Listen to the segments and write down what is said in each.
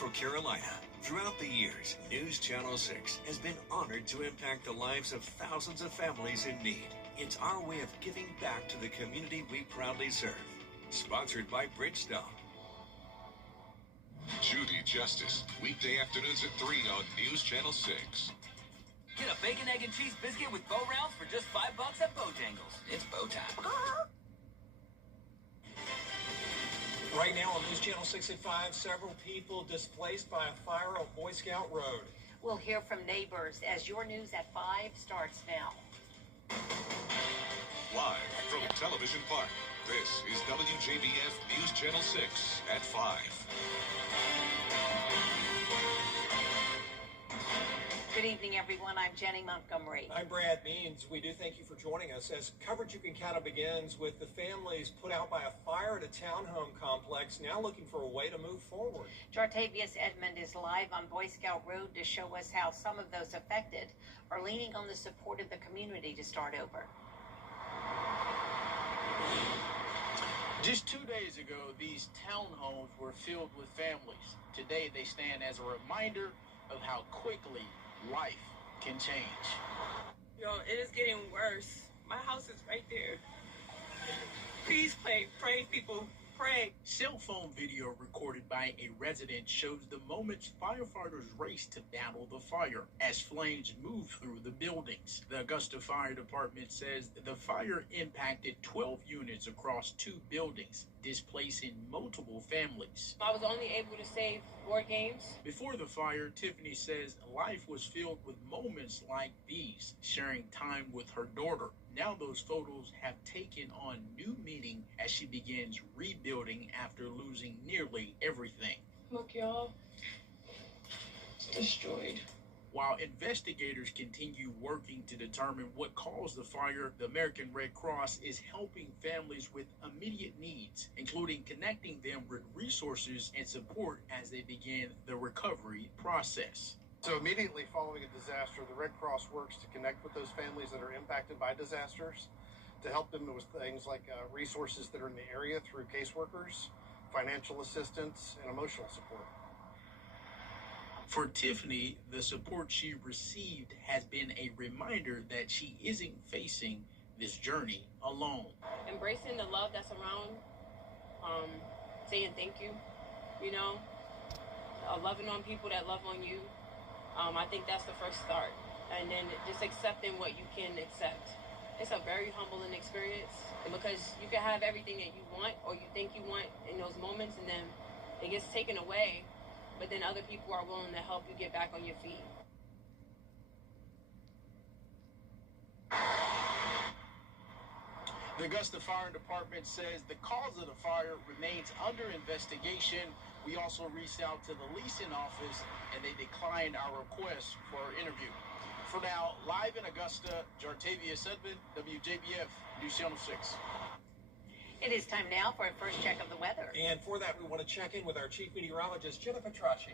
Central Carolina. Throughout the years, News Channel 6 has been honored to impact the lives of thousands of families in need. It's our way of giving back to the community we proudly serve. Sponsored by Bridgestone. Judy Justice, weekday afternoons at 3 on News Channel 6. Get a bacon, egg, and cheese biscuit with Bo Rounds for just $5 at Bojangles. It's Bo time. Right now on News Channel 6 at 5, several people displaced by a fire on Boy Scout Road. We'll hear from neighbors as your news at 5 starts now. Live from Television Park, this is WJBF News Channel 6 at 5. Good evening, everyone. I'm Jenny Montgomery. I'm Brad Means. We do thank you for joining us as coverage you can count on begins with the families put out by a fire at a townhome complex now looking for a way to move forward. Jartavius Edmond is live on Boy Scout Road to show us how some of those affected are leaning on the support of the community to start over. Just 2 days ago, these townhomes were filled with families. Today, they stand as a reminder of how quickly life can change. Yo, it is getting worse. My house is right there. Please pray, people, pray. Cell phone video recorded by a resident shows the moments firefighters race to battle the fire as flames move through the buildings. The Augusta Fire Department says the fire impacted 12 units across 2 buildings, displacing multiple families. I was only able to save board games. Before the fire, Tiffany says life was filled with moments like these, sharing time with her daughter. Now those photos have taken on new meaning as she begins rebuilding after losing nearly everything. Look, y'all, it's destroyed. While investigators continue working to determine what caused the fire, the American Red Cross is helping families with immediate needs, including connecting them with resources and support as they begin the recovery process. So immediately following a disaster, the Red Cross works to connect with those families that are impacted by disasters, to help them with things like resources that are in the area through caseworkers, financial assistance, and emotional support. For Tiffany, the support she received has been a reminder that she isn't facing this journey alone. Embracing the love that's around, saying thank you, loving on people that love on you. I think that's the first start. And then just accepting what you can accept. It's a very humbling experience because you can have everything that you want or you think you want in those moments, and then it gets taken away. But then other people are willing to help you get back on your feet. The Augusta Fire Department says the cause of the fire remains under investigation. We also reached out to the leasing office, and they declined our request for an interview. For now, live in Augusta, Jartavius Edmond, WJBF, News Channel 6. It is time now for a first check of the weather. And for that, we want to check in with our chief meteorologist, Jennifer Tracci.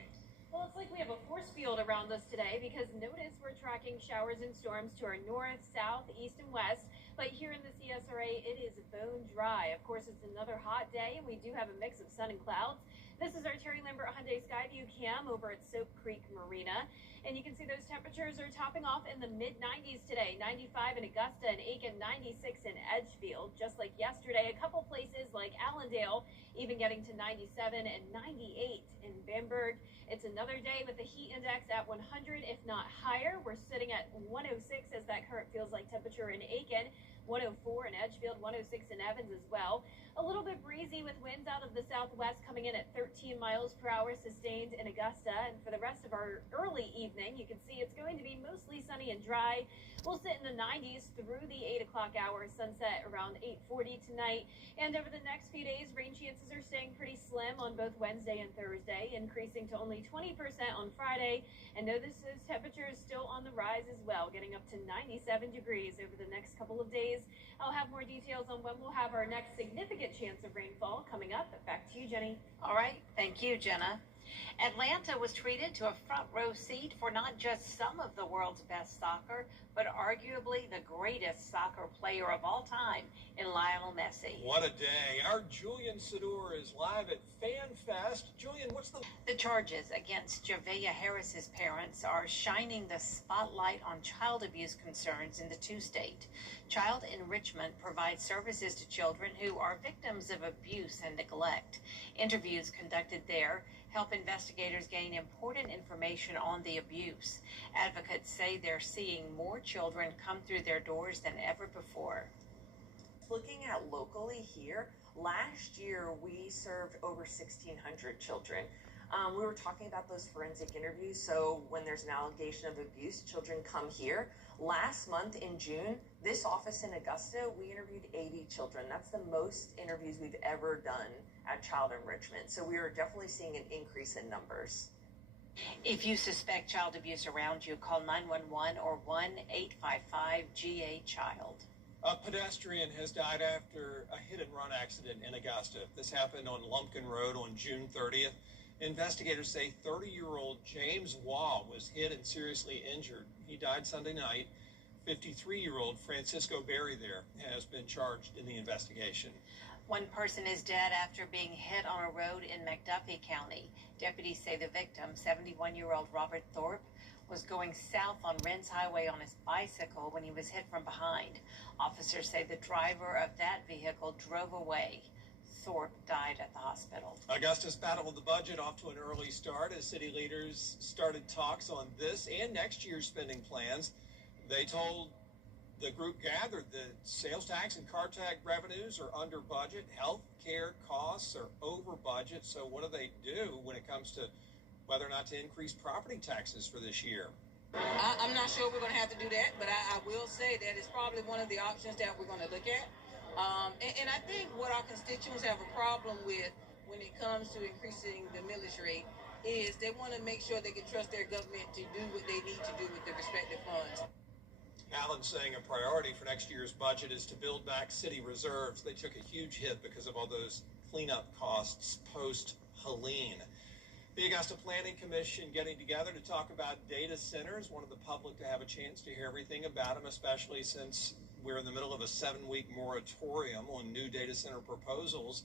Well, it's like we have a force field around us today because notice we're tracking showers and storms to our north, south, east, and west. But here in the CSRA, it is bone dry. Of course, it's another hot day, and we do have a mix of sun and clouds. This is our Terry Lambert Hyundai Skyview cam over at Soap Creek Marina. And you can see those temperatures are topping off in the mid-90s today. 95 in Augusta and Aiken, 96 in Edgefield. Just like yesterday, a couple places like Allendale even getting to 97 and 98 in Bamberg. It's another day with the heat index at 100, if not higher. We're sitting at 106 as that current feels like temperature in Aiken. 104 in Edgefield, 106 in Evans as well. A little bit breezy with winds out of the southwest coming in at 13 miles per hour sustained in Augusta. And for the rest of our early evening, you can see it's going to be mostly sunny and dry. We'll sit in the 90s through the 8 o'clock hour, sunset around 8:40 tonight. And over the next few days, rain chances are staying pretty slim on both Wednesday and Thursday, increasing to only 20% on Friday. And notice those temperatures still on the rise as well, getting up to 97 degrees over the next couple of days. I'll have more details on when we'll have our next significant chance of rainfall coming up. Back to you, Jenny. All right. Thank you, Jenna. Atlanta was treated to a front row seat for not just some of the world's best soccer, but arguably the greatest soccer player of all time in Lionel Messi. What a day. Our Julian Sador is live at FanFest. Julian, what's the charges against Javeya Harris's parents are shining the spotlight on child abuse concerns in the two-state. Child Enrichment provides services to children who are victims of abuse and neglect. Interviews conducted there help investigators gain important information on the abuse. Advocates say they're seeing more children come through their doors than ever before. Looking at locally here, last year we served over 1,600 children. We were talking about those forensic interviews, so when there's an allegation of abuse, children come here. Last month in June, this office in Augusta, we interviewed 80 children. That's the most interviews we've ever done at Child Enrichment. So we are definitely seeing an increase in numbers. If you suspect child abuse around you, call 911 or 1-855-GA-CHILD. A pedestrian has died after a hit-and-run accident in Augusta. This happened on Lumpkin Road on June 30th. Investigators say 30-year-old James Waugh was hit and seriously injured. He died Sunday night. 53-year-old Francisco Berry there has been charged in the investigation. One person is dead after being hit on a road in McDuffie County. Deputies say the victim, 71-year-old Robert Thorpe, was going south on Renz Highway on his bicycle when he was hit from behind. Officers say the driver of that vehicle drove away. Thorpe died at the hospital. Augusta's battle of the budget off to an early start as city leaders started talks on this and next year's spending plans. They told the group gathered that sales tax and car tag revenues are under budget. Health care costs are over budget. So what do they do when it comes to whether or not to increase property taxes for this year? I'm not sure we're going to have to do that, but I will say that it's probably one of the options that we're going to look at. And I think what our constituents have a problem with when it comes to increasing the millage rate is they want to make sure they can trust their government to do what they need to do with their respective funds. Allen's saying a priority for next year's budget is to build back city reserves. They took a huge hit because of all those cleanup costs post-Helene. The Augusta Planning Commission getting together to talk about data centers. Wanted the public to have a chance to hear everything about them, especially since we're in the middle of a 7-week moratorium on new data center proposals,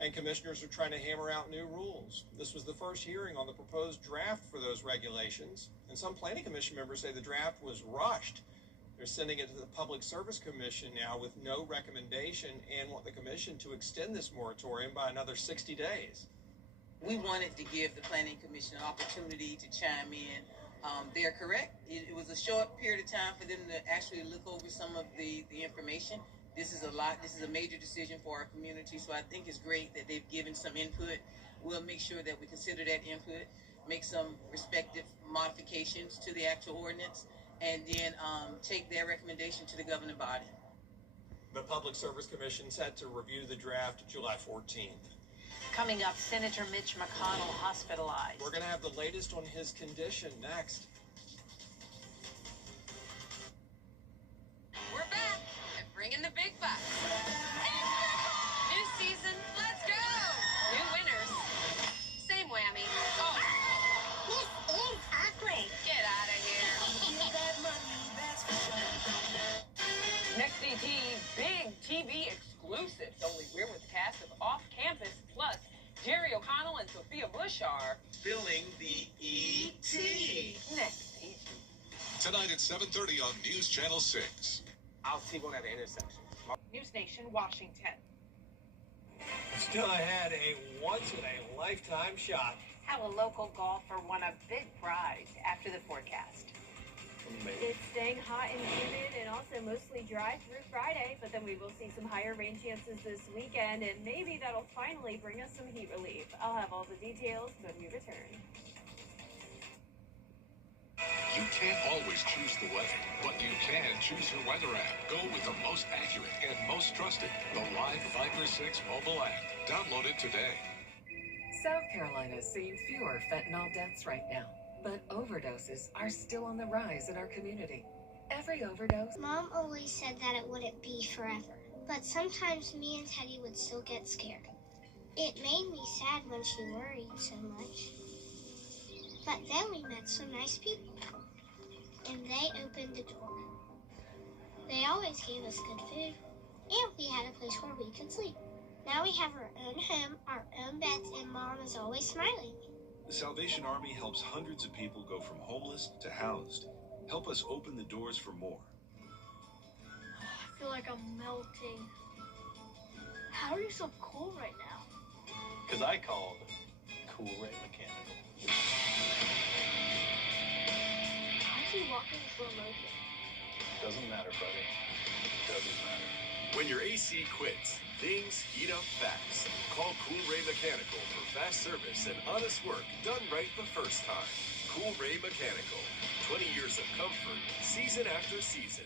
and commissioners are trying to hammer out new rules. This was the first hearing on the proposed draft for those regulations, and some Planning Commission members say the draft was rushed. They're sending it to the Public Service Commission now with no recommendation and want the commission to extend this moratorium by another 60 days. We wanted to give the Planning Commission an opportunity to chime in. They're correct. It was a short period of time for them to actually look over some of the information. This is a lot. This is a major decision for our community, so I think it's great that they've given some input. We'll make sure that we consider that input, make some respective modifications to the actual ordinance, and then take their recommendation to the governing body. The Public Service Commission set to review the draft July 14th. Coming up, Senator Mitch McConnell hospitalized. We're going to have the latest on his condition next. We're back and bringing the big bucks. New season, let's go. New winners. Same whammy. Oh. This is ugly. Get out of here. Next DT, big TV exclusives. Only we're with the cast of Off Campus, plus Jerry O'Connell and Sophia Bush are filming the E.T. Next DT. Tonight at 7:30 on News Channel 6. I'll see one at the intersection. News Nation, Washington. Still ahead, a once-in-a-lifetime shot. How a local golfer won a big prize after the forecast. It's staying hot and humid and also mostly dry through Friday, but then we will see some higher rain chances this weekend, and maybe that'll finally bring us some heat relief. I'll have all the details when we return. You can't always choose the weather, but you can choose your weather app. Go with the most accurate and most trusted, the Live Viper 6 mobile app. Download it today. South Carolina is seeing fewer fentanyl deaths right now, but overdoses are still on the rise in our community. Every overdose... Mom always said that it wouldn't be forever, but sometimes me and Teddy would still get scared. It made me sad when she worried so much. But then we met some nice people, and they opened the door. They always gave us good food, and we had a place where we could sleep. Now we have our own home, our own beds, and Mom is always smiling. The Salvation Army helps hundreds of people go from homeless to housed. Help us open the doors for more. I feel like I'm melting. How are you so cool right now? Because I called Cool Ray Mechanical. How's he walking in slow motion? Doesn't matter, buddy. Doesn't matter. When your AC quits, things heat up fast. Call Cool Ray Mechanical for fast service and honest work done right the first time. Cool Ray Mechanical. 20 years of comfort, season after season.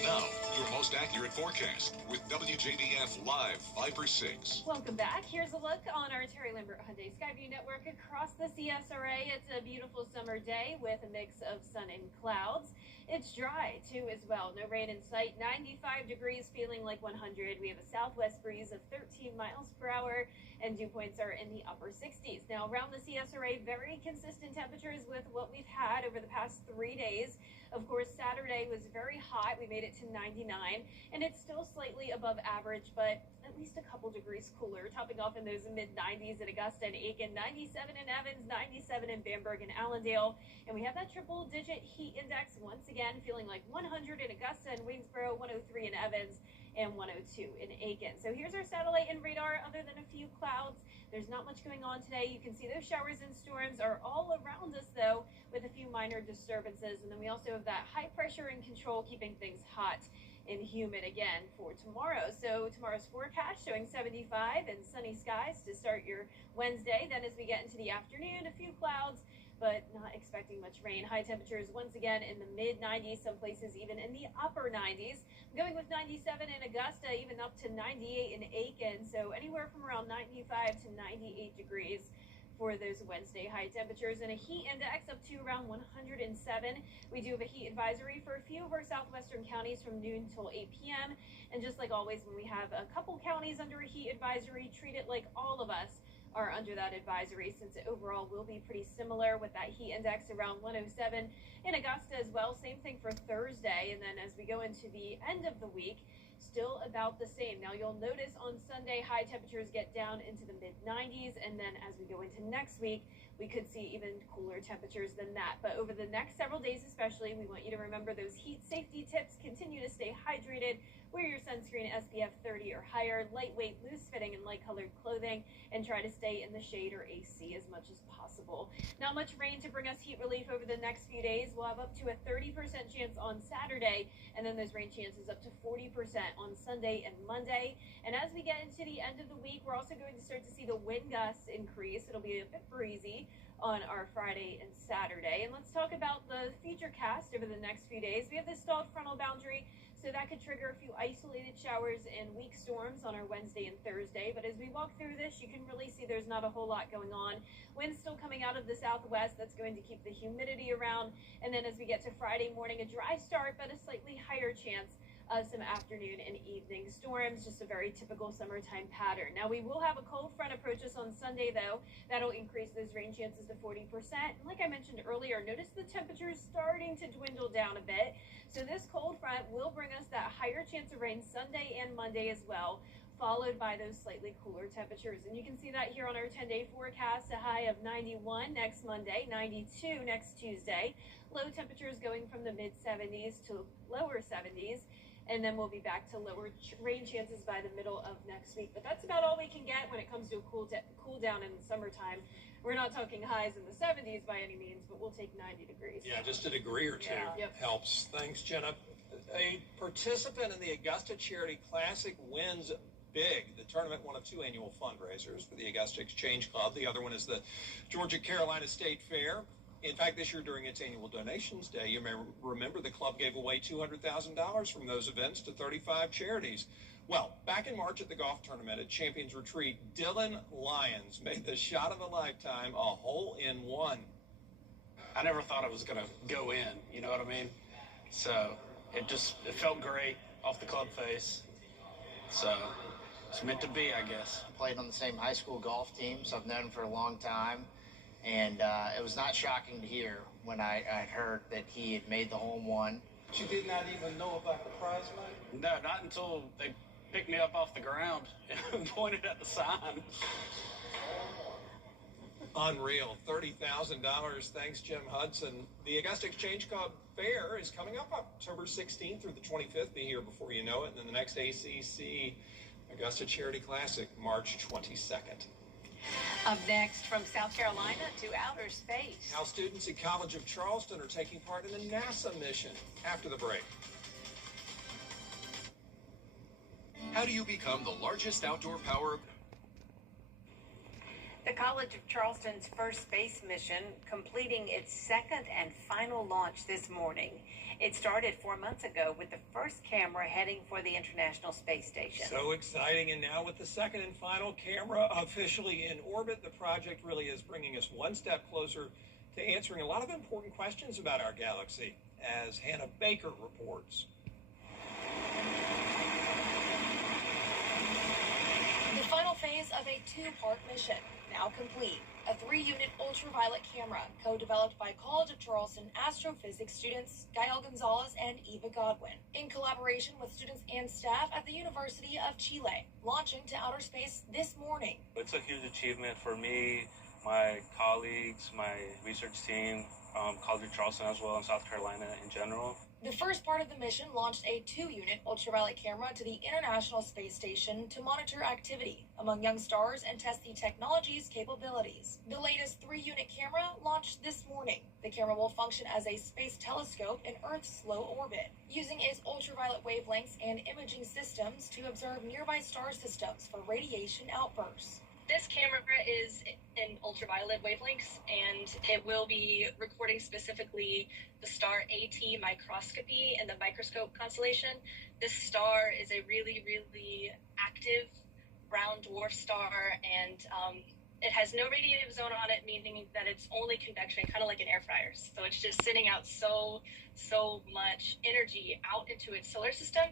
Now, your most accurate forecast with WJDF Live Viper 6. Welcome back. Here's a look on our Terry Lambert Hyundai Skyview network across the CSRA. It's a beautiful summer day with a mix of sun and clouds. It's dry, too, as well. No rain in sight. 95 degrees, feeling like 100. We have a southwest breeze of 13 miles per hour, and dew points are in the upper 60s. Now, around the CSRA, very consistent temperatures with what we've had over the past 3 days. Of course, Saturday was very hot. We made it to 99, and it's still slightly above average, but at least a couple degrees cooler, topping off in those mid-90s in Augusta and Aiken, 97 in Evans, 97 in Bamberg and Allendale. And we have that triple-digit heat index once again, feeling like 100 in Augusta and Waynesboro, 103 in Evans, and 102 in Aiken. So here's our satellite and radar. Other than a few clouds, there's not much going on today. You can see those showers and storms are all around us, though, with a few minor disturbances. And then we also have that high pressure and control keeping things hot and humid again for tomorrow. So tomorrow's forecast showing 75 and sunny skies to start your Wednesday. Then as we get into the afternoon, a few clouds, but not expecting much rain. High temperatures once again in the mid-90s, some places even in the upper 90s. Going with 97 in Augusta, even up to 98 in Aiken. So anywhere from around 95 to 98 degrees for those Wednesday high temperatures, and a heat index up to around 107. We do have a heat advisory for a few of our southwestern counties from noon till 8 p.m. And just like always, when we have a couple counties under a heat advisory, treat it like all of us are under that advisory, since it overall will be pretty similar with that heat index around 107 in Augusta as well. Same thing for Thursday, and then as we go into the end of the week, still about the same. Now you'll notice on Sunday high temperatures get down into the mid-90s, and then as we go into next week, we could see even cooler temperatures than that. But over the next several days especially, we want you to remember those heat safety tips. Continue to stay hydrated, wear your sunscreen SPF 30 or higher, lightweight, loose-fitting, and light-colored clothing, and try to stay in the shade or AC as much as possible. Not much rain to bring us heat relief over the next few days. We'll have up to a 30% chance on Saturday, and then those rain chances up to 40% on Sunday and Monday. And as we get into the end of the week, we're also going to start to see the wind gusts increase. It'll be a bit breezy on our Friday and Saturday. And let's talk about the future cast over the next few days. We have this stalled frontal boundary, so that could trigger a few isolated showers and weak storms on our Wednesday and Thursday. But as we walk through this, you can really see there's not a whole lot going on. Wind's still coming out of the southwest. That's going to keep the humidity around. And then as we get to Friday morning, a dry start, but a slightly higher chance of some afternoon and evening storms. Just a very typical summertime pattern. Now, we will have a cold front approach us on Sunday, though. That'll increase those rain chances to 40%. And like I mentioned earlier, notice the temperatures starting to dwindle down a bit. So this cold front will bring us that higher chance of rain Sunday and Monday as well, followed by those slightly cooler temperatures. And you can see that here on our 10-day forecast, a high of 91 next Monday, 92 next Tuesday. Low temperatures going from the mid-70s to lower 70s. And then we'll be back to lower rain chances by the middle of next week. But that's about all we can get when it comes to a cool down in the summertime. We're not talking highs in the 70s by any means, but we'll take 90 degrees. Yeah, just a degree or two helps. Thanks, Jenna. A participant in the Augusta Charity Classic wins big. The tournament, one of two annual fundraisers for the Augusta Exchange Club. The other one is the Georgia Carolina State Fair. In fact, this year during its annual donations day, you may remember the club gave away $200,000 from those events to 35 charities. Well, back in March at the golf tournament at Champions Retreat, Dylan Lyons made the shot of a lifetime, a hole-in-one. I never thought it was going to go in, you know what I mean? So it felt great off the club face. So It's meant to be, I guess. Played on the same high school golf team, so I've known him for a long time. And it was not shocking to hear when I heard that he had made the home run. You did not even know about the prize money? No, not until they picked me up off the ground and pointed at the sign. Unreal. $30,000. Thanks, Jim Hudson. The Augusta Exchange Club Fair is coming up October 16th through the 25th. Be here before you know it. And then the next ACC Augusta Charity Classic, March 22nd. Up next, from South Carolina to outer space. How students at College of Charleston are taking part in the NASA mission. After the break. How do you become the largest outdoor power? The College of Charleston's first space mission completing its second and final launch this morning. It started 4 months ago with the first camera heading for the International Space Station. So exciting, and now with the second and final camera officially in orbit, the project really is bringing us one step closer to answering a lot of important questions about our galaxy, as Hannah Baker reports. The final phase of a two-part mission, now complete. A 3-unit ultraviolet camera, co-developed by College of Charleston astrophysics students Gael Gonzalez and Eva Godwin, in collaboration with students and staff at the University of Chile, launching to outer space this morning. It's a huge achievement for me, my colleagues, my research team, College of Charleston as well, and South Carolina in general. The first part of the mission launched a 2-unit ultraviolet camera to the International Space Station to monitor activity among young stars and test the technology's capabilities. The latest 3-unit camera launched this morning. The camera will function as a space telescope in Earth's low orbit, using its ultraviolet wavelengths and imaging systems to observe nearby star systems for radiation outbursts. This camera is in ultraviolet wavelengths, and it will be recording specifically the star AT microscopy in the microscope constellation. This star is a really, really active brown dwarf star, and it has no radiative zone on it, meaning that it's only convection, kind of like an air fryer. So it's just sending out so much energy out into its solar system,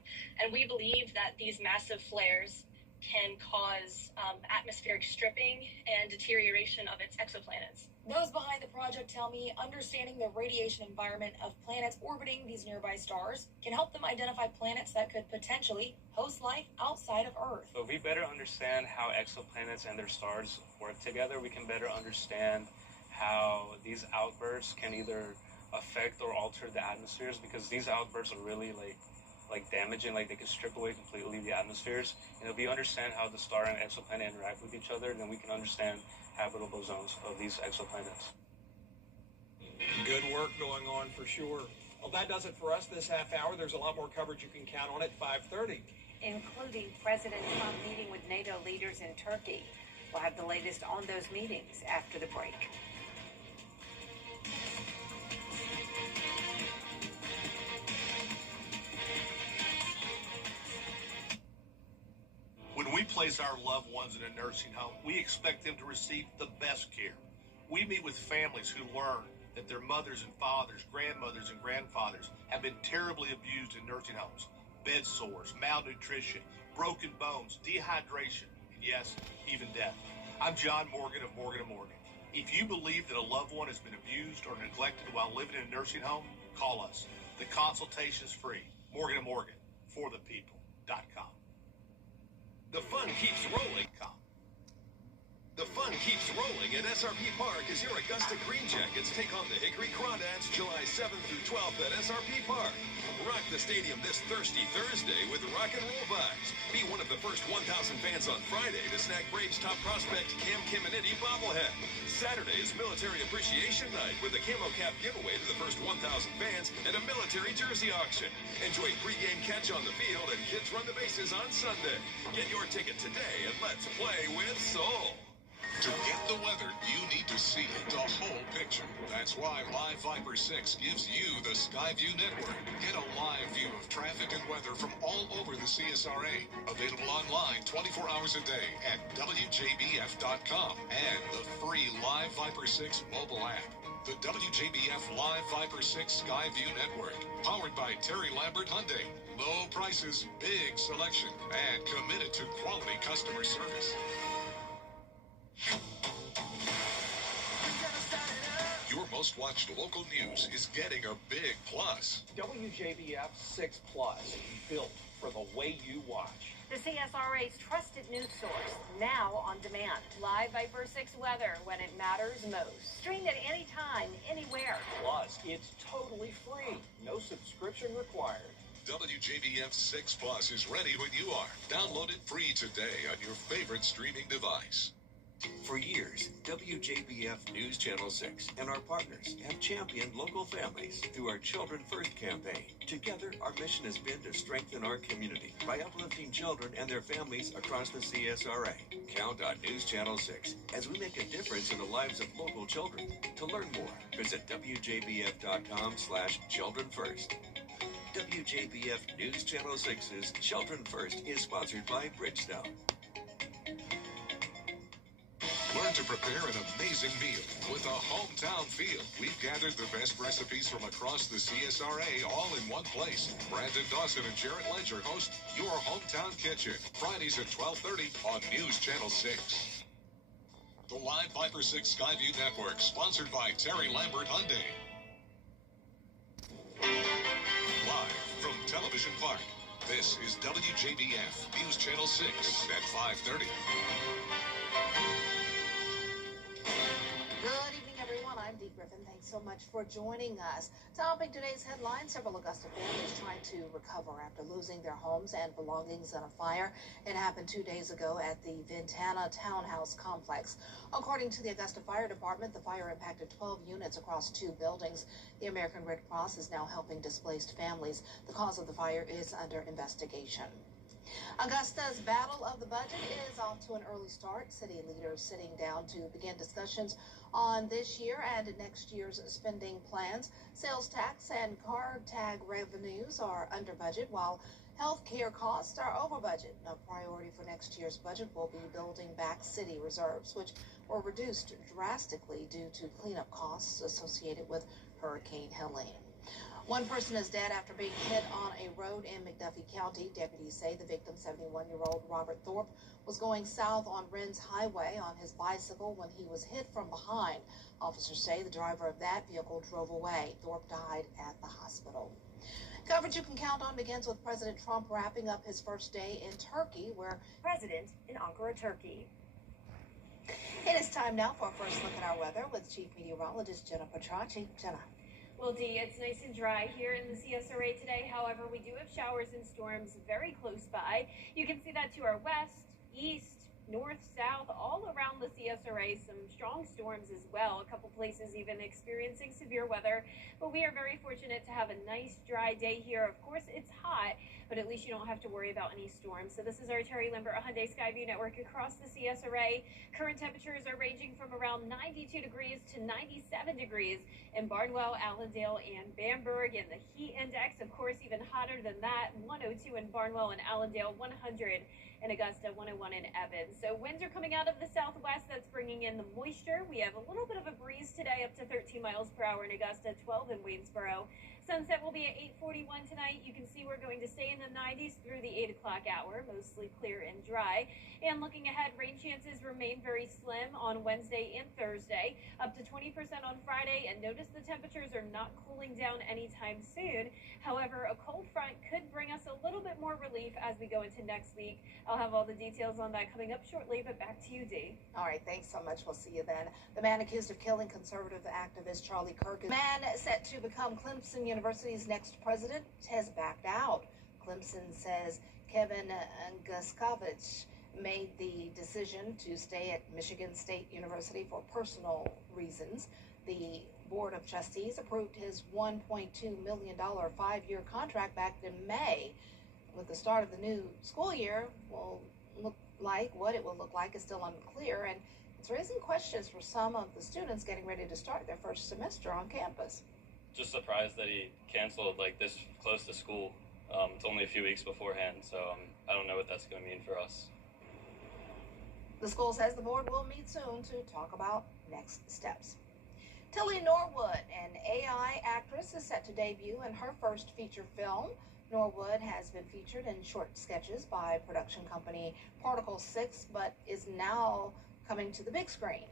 and we believe that these massive flares can cause atmospheric stripping and deterioration of its exoplanets. Those behind the project tell me understanding the radiation environment of planets orbiting these nearby stars can help them identify planets that could potentially host life outside of Earth. So if we better understand how exoplanets and their stars work together, we can better understand how these outbursts can either affect or alter the atmospheres, because these outbursts are really like damaging, like they can strip away completely the atmospheres. And if we understand how the star and exoplanet interact with each other, then we can understand habitable zones of these exoplanets. Good work going on for sure. Well, that does it for us this half hour. There's a lot more coverage you can count on at 5:30. Including President Trump meeting with NATO leaders in Turkey. We'll have the latest on those meetings after the break. When we place our loved ones in a nursing home, we expect them to receive the best care. We meet with families who learn that their mothers and fathers, grandmothers and grandfathers have been terribly abused in nursing homes. Bed sores, malnutrition, broken bones, dehydration, and yes, even death. I'm John Morgan of Morgan & Morgan. If you believe that a loved one has been abused or neglected while living in a nursing home, call us. The consultation is free. Morgan & Morgan, forthepeople.com. The fun keeps rolling. The fun keeps rolling at SRP Park as your Augusta Green Jackets take on the Hickory Crawdads July 7th through 12th at SRP Park. Rock the stadium this Thirsty Thursday with rock and roll vibes. Be one of the first 1,000 fans on Friday to snag Braves top prospect Cam Caminiti bobblehead. Saturday is Military Appreciation Night with a camo cap giveaway to the first 1,000 fans and a military jersey auction. Enjoy pregame catch on the field and kids run the bases on Sunday. Get your ticket today and let's play with soul. To get the weather, you need to see it, the whole picture. That's why Live Viper 6 gives you the Skyview network. Get a live view of traffic and weather from all over the CSRA. Available online 24 hours a day at WJBF.com and the free Live Viper 6 mobile app. The WJBF Live Viper 6 Skyview network, powered by Terry Lambert Hyundai. Low prices, big selection, and committed to quality customer service. Your most watched local news is getting a big plus. WJBF 6 Plus, built for the way you watch. The CSRA's trusted news source, now on demand. Live Viper 6 weather when it matters most. Streamed at any time, anywhere. Plus, it's totally free. No subscription required. WJBF 6 Plus is ready when you are. Download it free today on your favorite streaming device. For years, WJBF News Channel 6 and our partners have championed local families through our Children First campaign. Together, our mission has been to strengthen our community by uplifting children and their families across the CSRA. Count on News Channel 6 as we make a difference in the lives of local children. To learn more, visit WJBF.com/Children First. WJBF News Channel 6's Children First is sponsored by Bridgestone. Learn to prepare an amazing meal with a hometown feel. We've gathered the best recipes from across the CSRA all in one place. Brandon Dawson and Jarrett Ledger host Your Hometown Kitchen, Fridays at 12:30 on News Channel 6. The Live Viper 6 Skyview Network, sponsored by Terry Lambert Hyundai. Live from Television Park, this is WJBF News Channel 6 at 5:30. Good evening, everyone. I'm Dee Griffin. Thanks so much for joining us. Topping today's headlines, several Augusta families trying to recover after losing their homes and belongings in a fire. It happened 2 days ago at the Ventana Townhouse Complex. According to the Augusta Fire Department, the fire impacted 12 units across 2 buildings. The American Red Cross is now helping displaced families. The cause of the fire is under investigation. Augusta's battle of the budget is off to an early start. City leaders sitting down to begin discussions on this year and next year's spending plans. Sales tax and car tag revenues are under budget, while health care costs are over budget. A priority for next year's budget will be building back city reserves, which were reduced drastically due to cleanup costs associated with Hurricane Helene. One person is dead after being hit on a road in McDuffie County. Deputies say the victim, 71-year-old Robert Thorpe, was going south on Rennes Highway on his bicycle when he was hit from behind. Officers say the driver of that vehicle drove away. Thorpe died at the hospital. Coverage you can count on begins with President Trump wrapping up his first day in Turkey, where President in Ankara, Turkey. It is time now for a first look at our weather with Chief Meteorologist Jenna Petracci. Jenna. Well, Dee, it's nice and dry here in the CSRA today. However, we do have showers and storms very close by. You can see that to our west, east, north, south, all around the CSRA. Some strong storms as well. A couple places even experiencing severe weather. But we are very fortunate to have a nice dry day here. Of course, it's hot, but at least you don't have to worry about any storms. So this is our Terry Lambert Hyundai Skyview Network across the CSRA. Current temperatures are ranging from around 92 degrees to 97 degrees in Barnwell, Allendale, and Bamberg. And the heat index, of course, even hotter than that, 102 in Barnwell and Allendale, 100 in Augusta, 101 in Evans. So winds are coming out of the southwest. That's bringing in the moisture. We have a little bit of a breeze today, up to 13 miles per hour in Augusta, 12 in Waynesboro. Sunset will be at 8:41 tonight. You can see we're going to stay in the 90s through the 8 o'clock hour, mostly clear and dry. And looking ahead, rain chances remain very slim on Wednesday and Thursday, up to 20% on Friday. And notice the temperatures are not cooling down anytime soon. However, a cold front could bring us a little bit more relief as we go into next week. I'll have all the details on that coming up shortly, but back to you, Dee. All right, thanks so much. We'll see you then. The man accused of killing conservative activist Charlie Kirk, the man set to become Clemson University's next president, has backed out. Clemson says Kevin Guskowicz made the decision to stay at Michigan State University for personal reasons. The Board of Trustees approved his $1.2 million 5-year contract back in May. With the start of the new school year, will look like what it will look like is still unclear, and it's raising questions for some of the students getting ready to start their first semester on campus. Just surprised that he canceled like this close to school. It's only a few weeks beforehand, so I don't know what that's going to mean for us. The school says the board will meet soon to talk about next steps. Tilly Norwood, an AI actress, is set to debut in her first feature film. Norwood has been featured in short sketches by production company Particle 6, but is now coming to the big screen.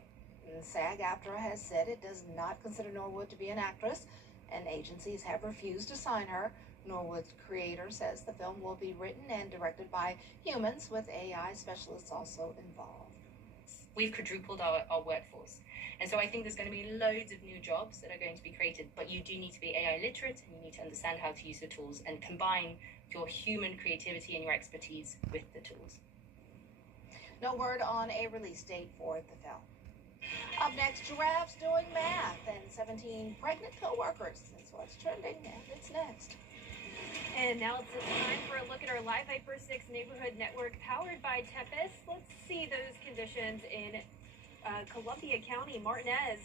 And SAG-AFTRA has said it does not consider Norwood to be an actress, and agencies have refused to sign her. Norwood's creator says the film will be written and directed by humans, with AI specialists also involved. We've quadrupled our workforce. And so I think there's going to be loads of new jobs that are going to be created, but you do need to be AI literate, and you need to understand how to use the tools and combine your human creativity and your expertise with the tools. No word on a release date for the film. Up next, giraffes doing math and 17 pregnant co-workers. That's what's trending, and it's next. And now it's time for a look at our Live Viper 6 neighborhood network powered by Tempest. Let's see those conditions in Columbia County, Martinez.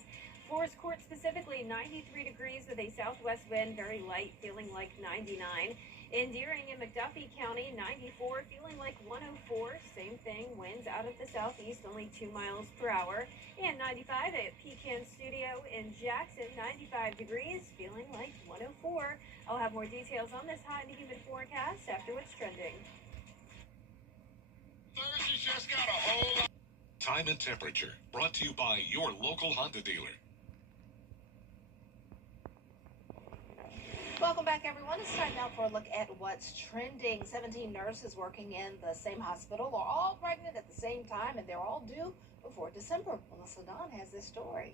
Forest Court specifically, 93 degrees with a southwest wind, very light, feeling like 99. In Deering and McDuffie County, 94, feeling like 104. Same thing, winds out of the southeast, only 2 miles per hour. And 95 at Pecan Studio in Jackson, 95 degrees, feeling like 104. I'll have more details on this high and humid forecast after what's trending. Thursday's just got a whole lot. Time and temperature, brought to you by your local Honda dealer. Welcome back, everyone. It's time now for a look at what's trending. 17 nurses working in the same hospital are all pregnant at the same time, and they're all due before December. Melissa Don has this story.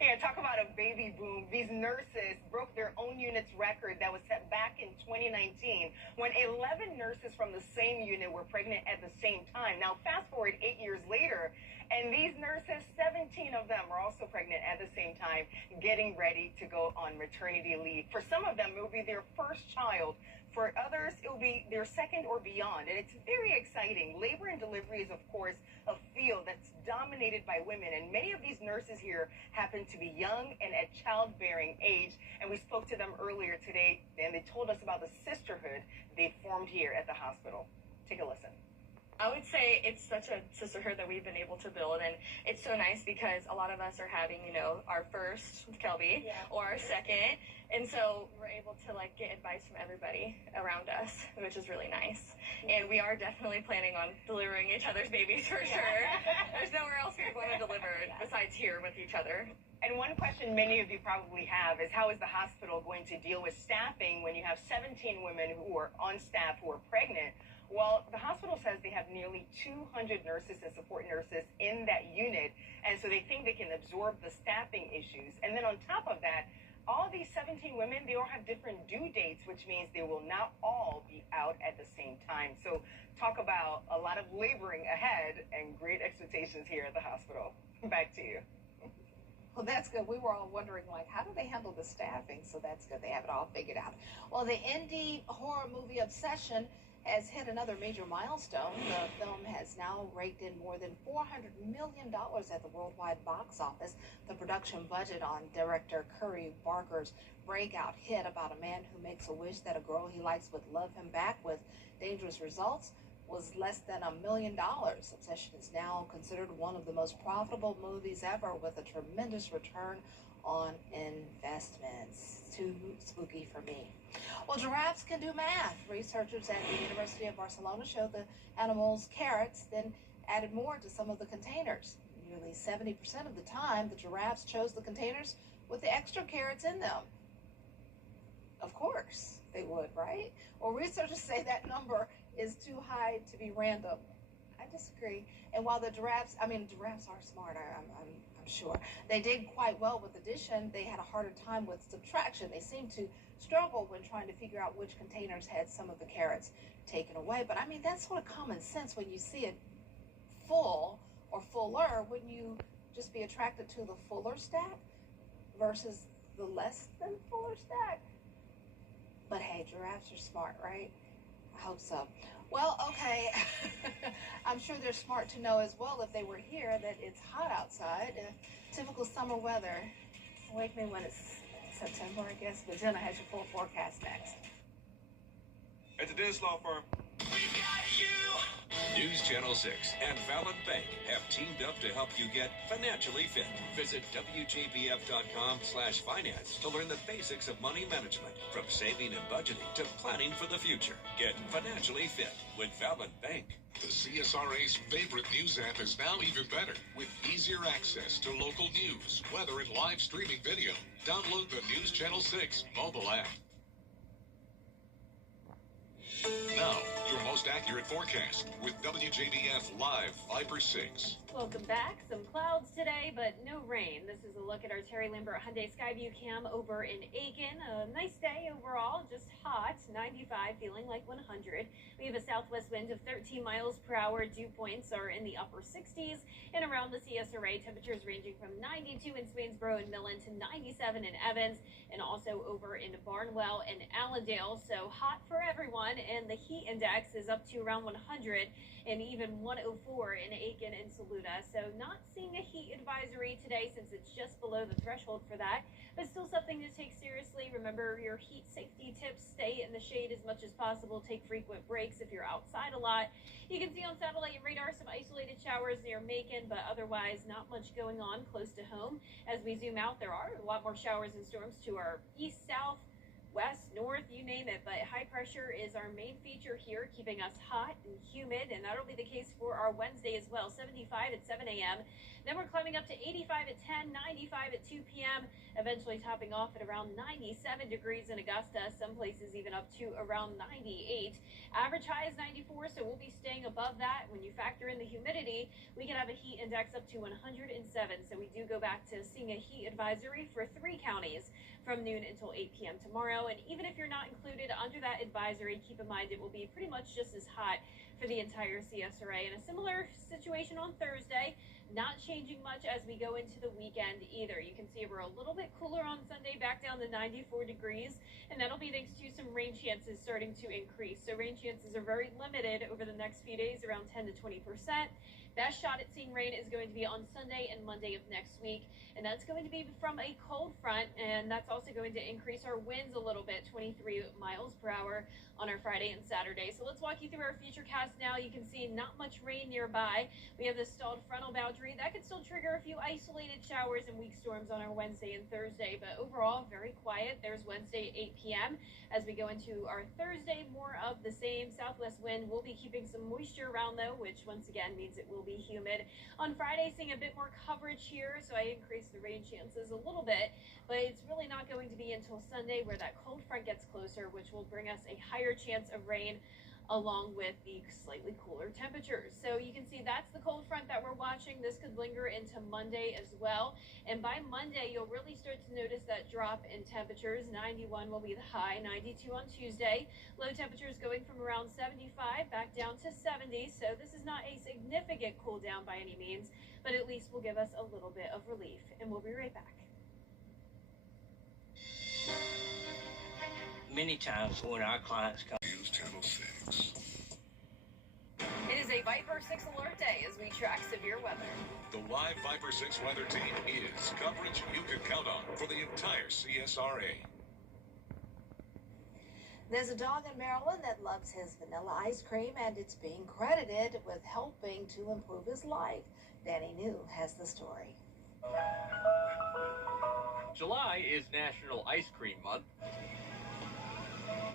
Yeah, talk about a baby boom. These nurses broke their own unit's record that was set back in 2019 when 11 nurses from the same unit were pregnant at the same time. Now, fast forward 8 years later, and these nurses, 17 of them are also pregnant at the same time, getting ready to go on maternity leave. For some of them, it will be their first child. For others, it will be their second or beyond. And it's very exciting. Labor and delivery is, of course, a field that's dominated by women. And many of these nurses here happen to be young and at childbearing age. And we spoke to them earlier today, and they told us about the sisterhood they formed here at the hospital. Take a listen. I would say it's such a sisterhood that we've been able to build, and it's so nice because a lot of us are having, our first with Kelby or our second, and so we're able to get advice from everybody around us, which is really nice. And we are definitely planning on delivering each other's babies for sure. There's nowhere else we're going to deliver besides here with each other. And one question many of you probably have is, how is the hospital going to deal with staffing when you have 17 women who are on staff who are pregnant? Well, the hospital says they have nearly 200 nurses and support nurses in that unit, and so they think they can absorb the staffing issues. And then on top of that, all these 17 women, they all have different due dates, which means they will not all be out at the same time. So talk about a lot of laboring ahead and great expectations here at the hospital. Back to you. Well, that's good. We were all wondering, how do they handle the staffing? So that's good. They have it all figured out. Well, the indie horror movie Obsession has hit another major milestone. The film has now raked in more than $400 million at the worldwide box office. The production budget on director Curry Barker's breakout hit about a man who makes a wish that a girl he likes would love him back with dangerous results was less than $1 million. Obsession is now considered one of the most profitable movies ever, with a tremendous return on investments. Too spooky for me. Well, giraffes can do math. Researchers at the University of Barcelona showed the animals carrots, then added more to some of the containers. Nearly 70% of the time, the giraffes chose the containers with the extra carrots in them. Of course they would, right? Well, researchers say that number is too high to be random. I disagree. And while giraffes are smart, I'm sure. They did quite well with addition. They had a harder time with subtraction. They seemed to struggle when trying to figure out which containers had some of the carrots taken away. But that's sort of common sense. When you see it full or fuller, wouldn't you just be attracted to the fuller stack versus the less than fuller stack? But hey, giraffes are smart, right? I hope so. Well, okay. I'm sure they're smart to know as well, if they were here, that it's hot outside. Typical summer weather. Wake me when it's September, I guess. But Jenna has your full forecast next. At the Dennis Law Firm. We got you. News Channel 6 and Fallon Bank have teamed up to help you get financially fit. Visit WJBF.com/finance to learn the basics of money management, from saving and budgeting to planning for the future. Get financially fit with Fallon Bank. The CSRA's favorite news app is now even better with easier access to local news, weather, and live streaming video. Download the News Channel 6 mobile app. Now, your most accurate forecast with WJBF Live Viper 6. Welcome back. Some clouds today, but no rain. This is a look at our Terry Lambert Hyundai Skyview cam over in Aiken. A nice day overall, just hot. 95, feeling like 100. We have a southwest wind of 13 miles per hour. Dew points are in the upper 60s. And around the CSRA, temperatures ranging from 92 in Swainsboro and Millen to 97 in Evans, and also over in Barnwell and Allendale. So hot for everyone, and the heat index is up to around 100 and even 104 in Aiken and Saluda. So not seeing a heat advisory today since it's just below the threshold for that, but still something to take seriously. Remember your heat safety tips. Stay in the shade as much as possible. Take frequent breaks if you're outside a lot. You can see on satellite and radar some isolated showers near Macon, but otherwise not much going on close to home. As we zoom out, there are a lot more showers and storms to our east, south, west, north, you name it, but high pressure is our main feature here, keeping us hot and humid, and that'll be the case for our Wednesday as well. 75 at 7 a.m. Then we're climbing up to 85 at 10, 95 at 2 p.m., eventually topping off at around 97 degrees in Augusta, some places even up to around 98. Average high is 94, so we'll be staying above that. When you factor in the humidity, we can have a heat index up to 107, so we do go back to seeing a heat advisory for 3 counties from noon until 8 p.m. tomorrow. And even if you're not included under that advisory, keep in mind it will be pretty much just as hot for the entire CSRA. And a similar situation on Thursday, not changing much as we go into the weekend either. You can see we're a little bit cooler on Sunday, back down to 94 degrees, and that'll be thanks to some rain chances starting to increase. So rain chances are very limited over the next few days, around 10 to 20%. Best shot at seeing rain is going to be on Sunday and Monday of next week, and that's going to be from a cold front, and that's also going to increase our winds a little bit, 23 miles per hour on our Friday and Saturday. So let's walk you through our future cast now. You can see not much rain nearby. We have this stalled frontal boundary. That could still trigger a few isolated showers and weak storms on our Wednesday and Thursday, but overall, very quiet. There's Wednesday at 8 p.m. As we go into our Thursday, more of the same. Southwest wind will be keeping some moisture around, though, which once again means it will be humid. On Friday, seeing a bit more coverage here, so I increased the rain chances a little bit, but it's really not going to be until Sunday where that cold front gets closer, which will bring us a higher chance of rain along with the slightly cooler temperatures. So you can see that's the cold front that we're watching. This could linger into Monday as well. And by Monday, you'll really start to notice that drop in temperatures. 91 will be the high, 92 on Tuesday. Low temperatures going from around 75 back down to 70. So this is not a significant cool down by any means, but at least will give us a little bit of relief. And we'll be right back. Many times when our clients come. News Channel 6. It is a Viper 6 alert day as we track severe weather. The live Viper 6 weather team is coverage you can count on for the entire CSRA. There's a dog in Maryland that loves his vanilla ice cream, and it's being credited with helping to improve his life. Danny New has the story. July is National Ice Cream Month.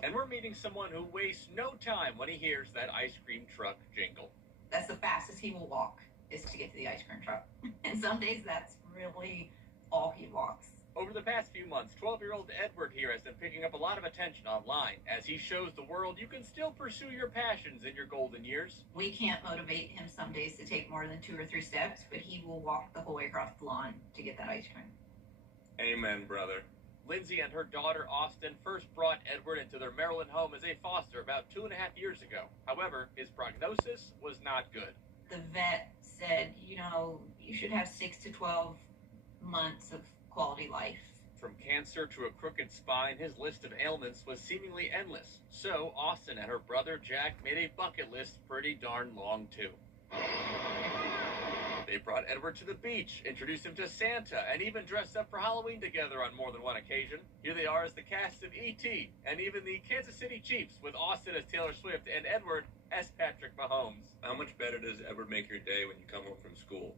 And we're meeting someone who wastes no time when he hears that ice cream truck jingle. That's the fastest he will walk, is to get to the ice cream truck. And some days that's really all he walks. Over the past few months, 12-year-old Edward here has been picking up a lot of attention online as he shows the world you can still pursue your passions in your golden years. We can't motivate him some days to take more than 2 or 3 steps, but he will walk the whole way across the lawn to get that ice cream. Amen, brother. Lindsay and her daughter Austin first brought Edward into their Maryland home as a foster about 2.5 years ago. However, his prognosis was not good. The vet said, you should have 6 to 12 months of quality life. From cancer to a crooked spine, his list of ailments was seemingly endless. So Austin and her brother Jack made a bucket list pretty darn long too. They brought Edward to the beach, introduced him to Santa, and even dressed up for Halloween together on more than one occasion. Here they are as the cast of E.T. and even the Kansas City Chiefs, with Austin as Taylor Swift and Edward as Patrick Mahomes. How much better does Edward make your day when you come home from school?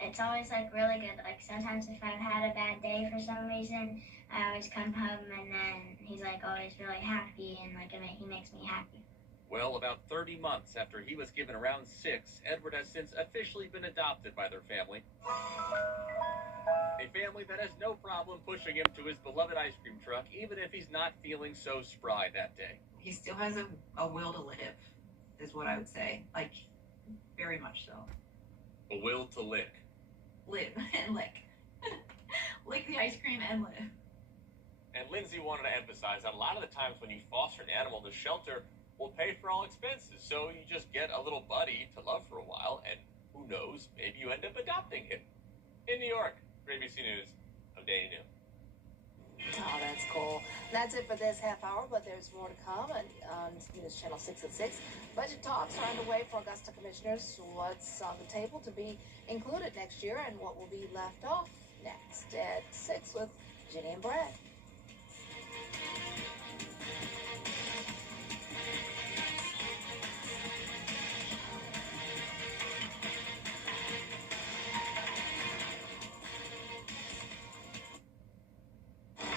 It's always like really good. Like sometimes if I've had a bad day for some reason, I always come home and then he's like always really happy and like he makes me happy. Well, about 30 months after he was given around 6, Edward has since officially been adopted by their family. A family that has no problem pushing him to his beloved ice cream truck, even if he's not feeling so spry that day. He still has a will to live, is what I would say. Like, very much so. A will to lick. Live and lick. Lick the ice cream and live. And Lindsay wanted to emphasize that a lot of the times when you foster an animal, the shelter will pay for all expenses. So you just get a little buddy to love for a while, and who knows, maybe you end up adopting him. In New York, for ABC News, I'm Danny New. Oh, that's cool. That's it for this half hour, but there's more to come on News Channel 6 at 6. Budget talks are underway for Augusta commissioners. What's on the table to be included next year and what will be left off next at 6 with Jenny and Brad.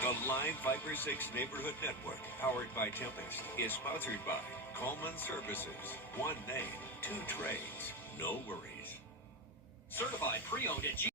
The Live Viper 6 Neighborhood Network, powered by Tempest, is sponsored by Coleman Services. One name, two trades, no worries. Certified pre-owned at